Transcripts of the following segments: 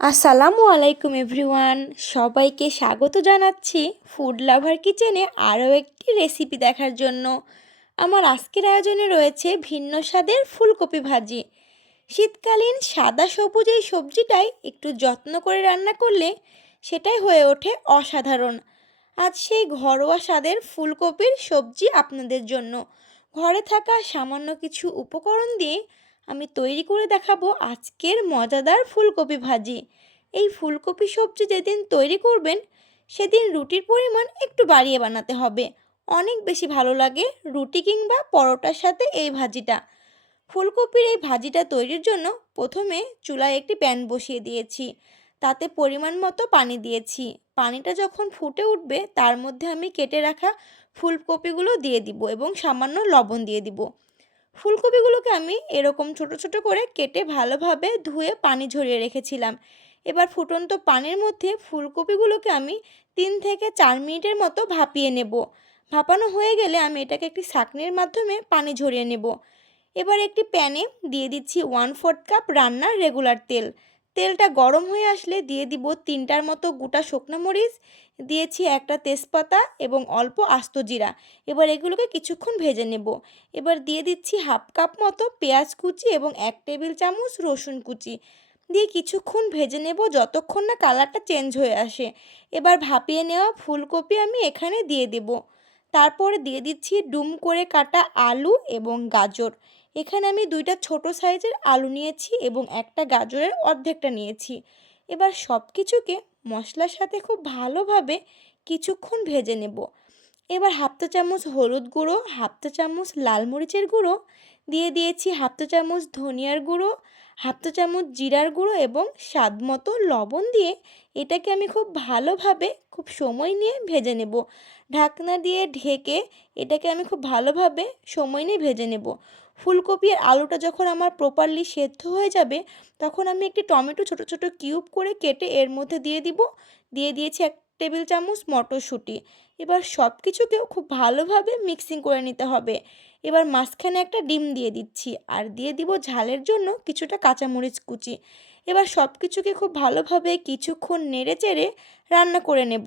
আসসালামু আলাইকুম এভরিওয়ান, সবাইকে স্বাগত জানাচ্ছি ফুড লাভার কিচেনে আরও একটি রেসিপি দেখার জন্য। আমার আজকের আয়োজনে রয়েছে ভিন্ন স্বাদের ফুলকপি ভাজি। শীতকালীন সাদা সবুজ এই সবজিটাই একটু যত্ন করে রান্না করলে সেটাই হয়ে ওঠে অসাধারণ। আজ সেই ঘরোয়া স্বাদের ফুলকপির সবজি আপনাদের জন্য ঘরে থাকা সামান্য কিছু উপকরণ দিয়ে আমি তৈরি করে দেখাবো আজকের মজাদার ফুলকপি ভাজি। এই ফুলকপি সবজি যেদিন তৈরি করবেন সেদিন রুটির পরিমাণ একটু বাড়িয়ে বানাতে হবে। অনেক বেশি ভালো লাগে রুটি কিংবা পরোটার সাথে এই ভাজিটা। ফুলকপির এই ভাজিটা তৈরির জন্য প্রথমে চুলায় একটি প্যান বসিয়ে দিয়েছি, তাতে পরিমাণ মতো পানি দিয়েছি। পানিটা যখন ফুটে উঠবে তার মধ্যে আমি কেটে রাখা ফুলকপিগুলো দিয়ে দিব এবং সামান্য লবণ দিয়ে দিব। ফুলকপিগুলোকে আমি এরকম ছোট ছোট করে কেটে ভালোভাবে ধুয়ে পানি ঝরিয়ে রেখেছিলাম। এবার ফুটন্ত পানির মধ্যে ফুলকপিগুলোকে আমি 3 থেকে 4 মিনিটের মতো ভাপিয়ে নেব। ভাপানো হয়ে গেলে আমি এটাকে একটি ছাঁকনির মাধ্যমে পানি ঝরিয়ে নেব। এবার একটি প্যানে দিয়ে দিচ্ছি 1/4 কাপ রান্নার রেগুলার তেল। তেলটা গরম হয়ে আসলে দিয়ে দিব 3টার মতো গোটা শুকনো মরিচ, দিয়েছি একটা তেজপাতা এবং অল্প আস্ত জিরা। এবার এগুলোকে কিছুক্ষণ ভেজে নেব। এবার দিয়ে দিচ্ছি 1/2 কাপ মতো পেঁয়াজ কুচি এবং 1 টেবিল চামচ রসুন কুচি দিয়ে কিছুক্ষণ ভেজে নেব যতক্ষণ না কালারটা চেঞ্জ হয়ে আসে। এবার ভাপিয়ে নেওয়া ফুলকপি আমি এখানে দিয়ে দেব। তারপরে দিয়ে দিচ্ছি ডুম করে কাটা আলু এবং গাজর। এখানে আমি 2টা ছোট সাইজের আলু নিয়েছি এবং একটা গাজরের অর্ধেকটা নিয়েছি। এবার সব কিছুকে মশলার সাথে খুব ভালোভাবে কিছুক্ষণ ভেজে নেব। এবার 1/2 চামচ হলুদ গুঁড়ো, 1/2 চামচ লাল মরিচের গুঁড়ো দিয়ে দিয়েছি, 1/2 চামচ ধনিয়ার গুঁড়ো, 1/2 চামচ জিরার গুঁড়ো এবং স্বাদ মতো লবণ দিয়ে এটাকে আমি খুব ভালোভাবে খুব সময় নিয়ে ভেজে নেব। ঢাকনা দিয়ে ঢেকে এটাকে আমি খুব ভালোভাবে সময় নিয়ে ভেজে নেব। ফুলকপি আর আলুটা যখন আমার প্রপারলি সেদ্ধ হয়ে যাবে তখন আমি একটি টমেটো ছোট ছোট কিউব করে কেটে এর মধ্যে দিয়ে দিব। দিয়ে দিয়েছি 1 টেবিল চামচ মটরশুঁটি। এবার সব কিছুকেও খুব ভালোভাবে মিক্সিং করে নিতে হবে। এবার মাঝখানে একটা ডিম দিয়ে দিচ্ছি আর দিয়ে দিব ঝালের জন্য কিছুটা কাঁচামরিচ কুচি। এবার সব কিছুকে খুব ভালোভাবে কিছুক্ষণ নেড়ে চেড়ে রান্না করে নেব।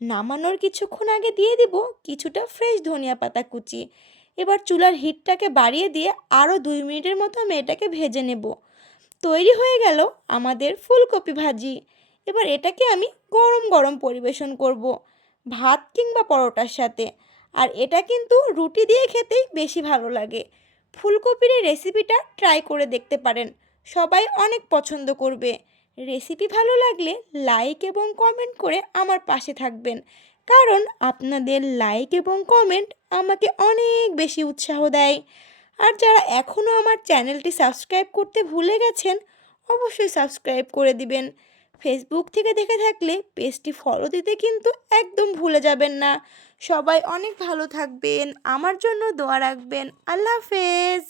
নামানোর কিছুক্ষণ আগে দিয়ে দিব কিছুটা ফ্রেশ ধনিয়া পাতা কুচি। এবার চুলার হিটটাকে বাড়িয়ে দিয়ে আরও 2 মিনিটের মতো আমি এটাকে ভেজে নেব। তৈরি হয়ে গেল আমাদের ফুলকপি ভাজি। এবার এটাকে আমি গরম গরম পরিবেশন করব ভাত কিংবা পরোটার সাথে। আর এটা কিন্তু রুটি দিয়ে খেতেই বেশি ভালো লাগে। ফুলকপির এই রেসিপিটা ট্রাই করে দেখতে পারেন, সবাই অনেক পছন্দ করবে। রেসিপি ভালো লাগলে লাইক এবং কমেন্ট করে আমার পাশে থাকবেন, কারণ আপনাদের লাইক এবং কমেন্ট আমাকে অনেক বেশি উৎসাহ দেয়। আর যারা এখনও আমার চ্যানেলটি সাবস্ক্রাইব করতে ভুলে গেছেন অবশ্যই সাবস্ক্রাইব করে দিবেন। ফেসবুক থেকে দেখে থাকলে পেজটি ফলো দিতে কিন্তু একদম ভুলে যাবেন না। সবাই অনেক ভালো থাকবেন, আমার জন্য দোয়া রাখবেন। আল্লাহ হাফেজ।